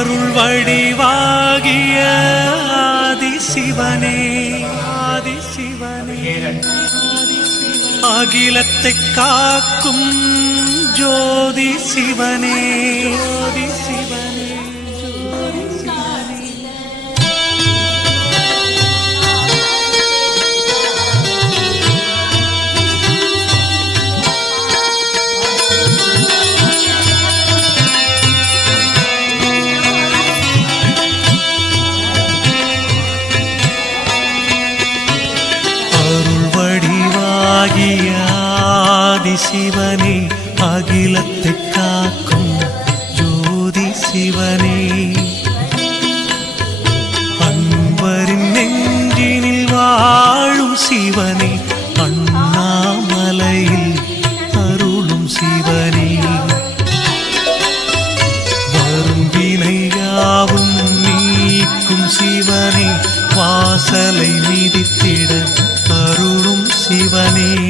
அருள் வடிவாகிய ஆதி சிவனே ஆதி சிவனே அகிலத்தை காக்கும் ஜோதி சிவனே ஜோதி சிவனே அகிலத்தை காக்கும் ஜோதி சிவனே. அன்பரின் நெஞ்சினில் வாழும் சிவனே அண்ணாமலையில் அருளும் சிவனே. வரும் வினையாவும் நீக்கும் சிவனே வாசலை மீதித்திட அருளும் சிவனே.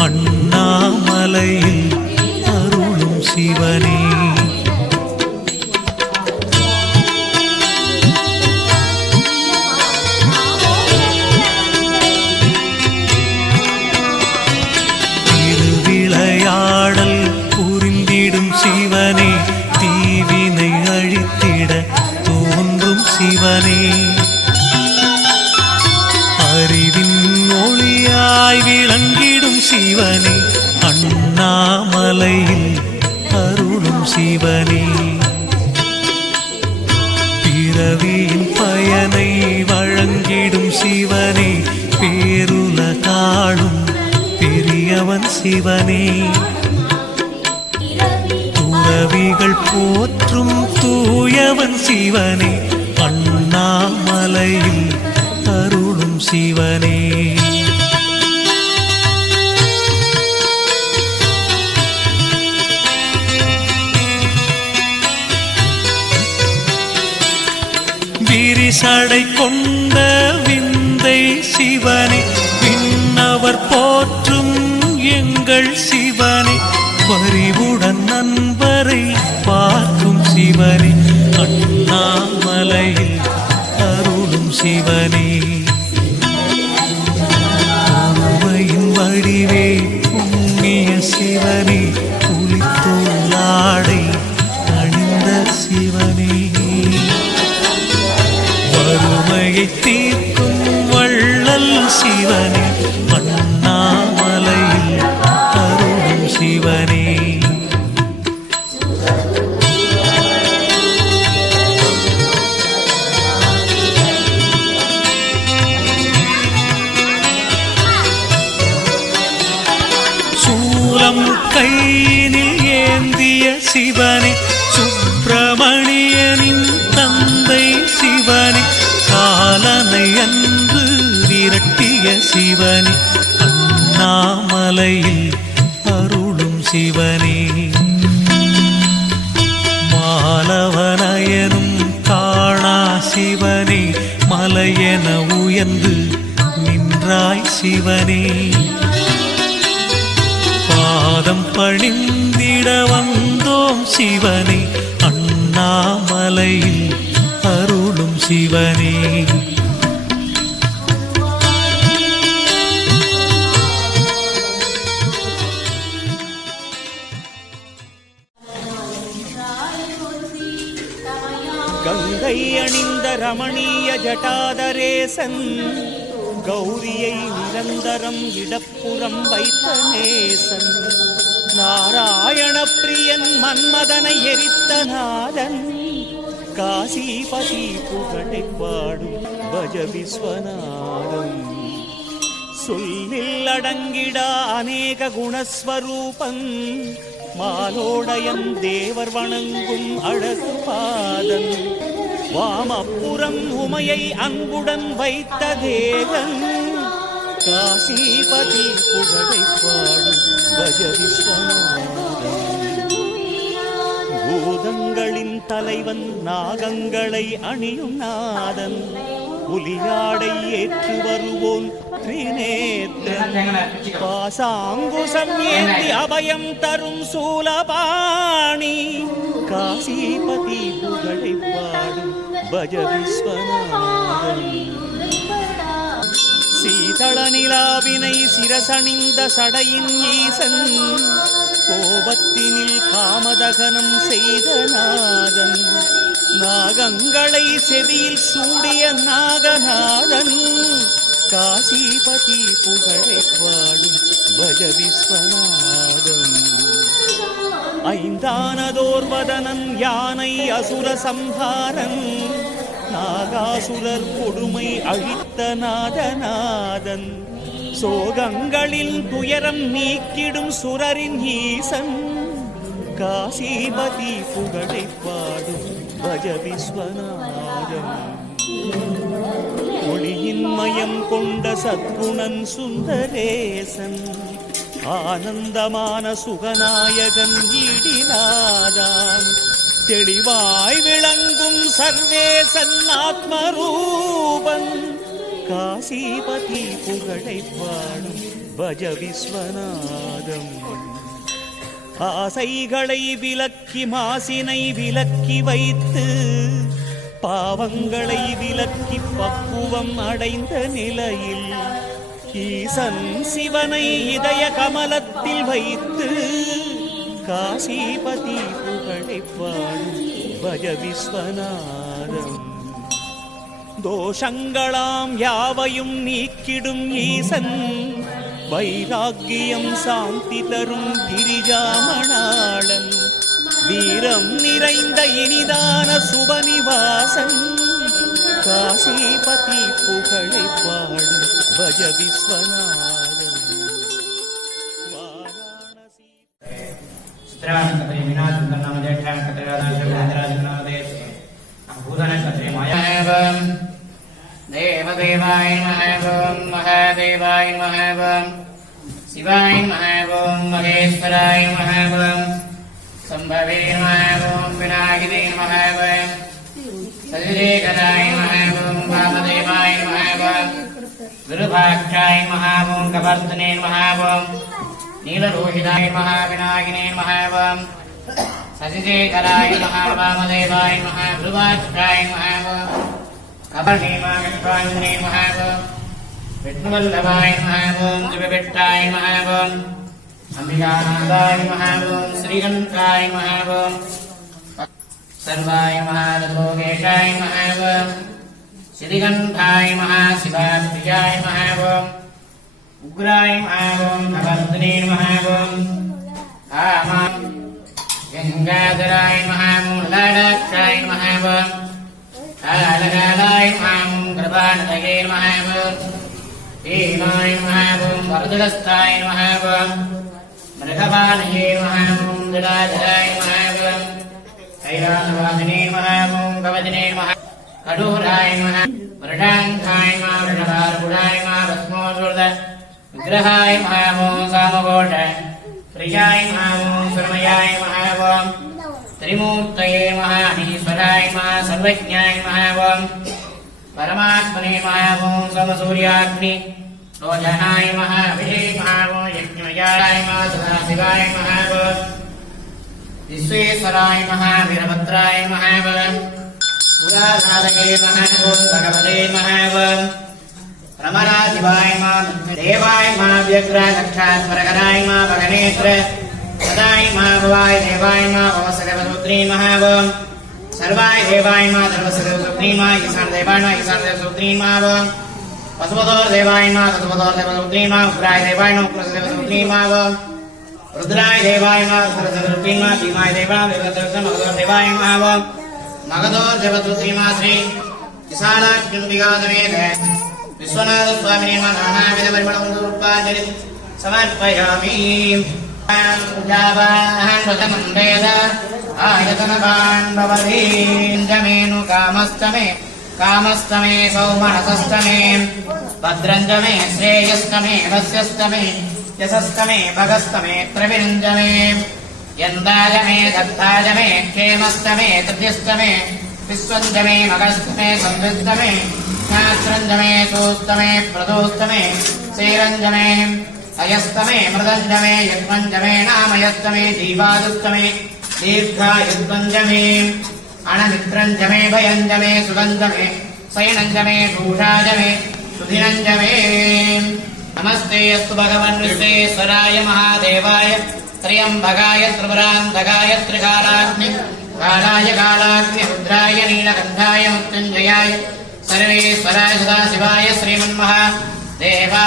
அண்ணாமலையில் அருளும் சிவனே. திருவிளையாடல் புரிந்திடும் சிவனே தீவினை அழித்திட தோன்றும் சிவனே. அறிவின் ஒளியாய் விளங்கிடும் சிவனே அண்ணாமலையில் அருளும் சிவனே. பிறவியின் பயனை வழங்கிடும் சிவனே பேருல காணும் பெரியவன் சிவனே. துறவிகள் போற்றும் தூயவன் சிவனே அண்ணாமலையில் அருளும் சிவனே. விரிசடை கொண்ட விந்தை சிவனை விண்ணவர் போற்றும் எங்கள் சிவனை பறிவுடன் நண்பரை பார்க்கும் சிவனை அண்ணாமலையில் அருளும் சிவனே. வடிவே புண்ணிய சிவனே. கையினில் ஏந்திய சிவனே சுப்பிரமணியனின் தந்தை சிவனே காலனை அன்று விரட்டிய சிவனே அண்ணாமலையில் அருளும் சிவனே. மாலவனயனும் காணா சிவனே மலையென உயர்ந்து நின்றாய் சிவனே. பணிந்திட வந்தோம் சிவனே அண்ணாமலையில் அருளும் சிவனே. கங்கை அணிந்த ரமணீய ஜட்டாதரேசன் கௌரியை நிரந்தரம் இடப்புறம் வைத்த நேசன். நாராயண பிரியன் மன்மதனை எரித்த நாதன். காசிபதி புகழை பாடும் பஜ விஸ்வநாதம் சொல்லில் அடங்கிடா அநேக குணஸ்வரூபன். மாலோடயம் தேவர் வணங்கும் அழகு பாதன். வாமப்புறம் உமையை அன்புடன் வைத்த தேவன். காசிபதி புகழை பாடும் பூதங்களின் தலைவன் நாகங்களை அணியும் நாதன். புலியாடை ஏற்று வருவோன் திரிநேத்திரன். பாசாங்குசம் ஏந்தி அபயம் தரும் சூலபாணி. காசிபதி புகழை பாடும் பஜ விஸ்வநாதன். நிலாவினை சிரசணிந்த சடையின் ஈசன் கோபத்தினில் காமதகனம் செய்த நாதன் நாகங்களை செவியில் சூடிய நாகநாதன் காசிபதி புகழை பாடும் பஜ விஸ்வநாதம் ஐந்தானதோர்வதனன் யானை அசுர சம்ஹாரன் நாகாசுரர் கொடுமை அழித்த நாதநாதன். சோகங்களில் துயரம் நீக்கிடும் சுரரின் ஈசன். காசிபதி புகழை பாடும் பஜ விஸ்வநாதன் ஒளியின் மயம் கொண்ட சத்குணன் சுந்தரேசன். ஆனந்தமான சுகநாயகன் ஈடினாதான் தெளிவாய் விளங்கும் சர்வேசன் ஆத்மரூபன். காசிபதி புகழை பாடும் பஜ விஸ்வநாதம். ஆசைகளை விலக்கி மாசினை விலக்கி வைத்து பாவங்களை விலக்கி பக்குவம் அடைந்த நிலையில் ஈசன் சிவனை இதய கமலத்தில் வைத்து காசிபதி புகழை பாடும் பஜ விஸ்வநாதம். தோஷங்களாம் யாவையும் நீக்கிடும் ஈசன் வைராக்கியம் சாந்தி தரும் கிரிஜாமணாளன் வீரம் நிறைந்த இனிதான சுபநிவாசன் காசிபதி புகழை பாடும் பஜ விஸ்வநாதன் சித்திரானந்தபதி விநாதன் நாமதே ராதாசன் ராஜநாதே देवदेवाय नमः महादेवाय नमः शिवाय नमः महेश्वराय नमः सम्भवे नमः विनायके नमः सजरेकराय नमः वामदेवाय नमः विरूपाक्षाय नमः कपर्तने नमः नीलरोहिताय महाविनायिने महावं शशिशेखराय महावामदेवाय महाभ्रुवाक्षाय महावं कपर्णीमाविष्वाञ्जने महावं विष्णुवल्लभाय महावं दिव्यभिट्टाय महावं अम्बिकानादाय महावं श्रीकण्ठाय महावं सर्वाय महारथोगेशाय महावं श्रीकण्ठाय महाशिवाप्रियाय महावं उग्राय महावं भगवन्तने महावं आमां गङ्गाधराय महावं लाडाक्षाय महावं कालकालाय महावं कृपाणतये महावं हेमाय महावं वरदहस्ताय महावं मृगपानये महावं जडाधराय महावं कैलासवादिने महावं कवदिने महा कठोराय महा वृषाङ्खाय मा वृषभार्गुणाय मा भस्मोऽसुरद विग्रहाय महावो सामघोष प्रियाय महावो सुरमयाय महावो त्रिमूर्तये महानीश्वराय मा सर्वज्ञाय महावो परमात्मने महावो समसूर्याग्नि रोजनाय महाभिषे महावो यज्ञमयाय मा सदाशिवाय महावो विश्वेश्वराय महावीरभद्राय महावो पुराधारये महावं भगवते महावं रमणाधिवाय मा देवाय मा व्यग्राक्षात्मरकराय मा भगनेत्र। सदाय मा भवाय देवाय मा भवसगवरुद्री महावं सर्वाय देवाय मा धर्मस्वरूपिणी मा ईशान देवाय मा ईशान देवसूत्री मा व वसुपतोर देवाय मा वसुपतोर देवसूत्री मा उग्राय देवाय मा उग्र देवसूत्री मा व रुद्राय देवाय मा रुद्र देवसूत्री मा भीमाय देवाय देवसूत्री मगधोर देवाय मा व मगधोर देवसूत्री मा श्री विशाला कुटुंबिका समेत विश्वनाथ स्वामी मा नानाविध परिमल रूपांजलि समर्पयामि पूजावाहन वचनं वेद आयतनवान् भवतीञ्जमेनु कामस्तमे कामस्तमे सौमनसस्तमे भद्रञ्जमे श्रेयस्तमे वस्यस्तमे यशस्तमे भगस्तमे त्रिविरञ्जमे यन्दाय मे दत्ताय मे क्षेमस्तमे तृतीयस्तमे विश्वञ्जमे मगस्तमे संविस्तमे शास्त्रञ्जमे सोस्तमे प्रदोस्तमे श्रीरञ्जमे अयस्तमे मृदञ्जमे यज्ञञ्जमे नामयस्तमे दीपादुस्तमे దీర్ఘాయుద్వంజమే అణమిత్రంజమే భయంజమే సుగంజమే శయనంజమే భూషాజమే సుధినంజమే నమస్తే అస్తు భగవన్ విశ్వేశ్వరాయ మహాదేవాయ త్రియంబగాయ త్రిపురాంధగాయ త్రికాలాగ్ని కాళాయ కాళాగ్ని రుద్రాయ నీలగంధాయ మృత్యుంజయాయ సర్వేశ్వరాయ సదాశివాయ శ్రీమన్మహా దేవా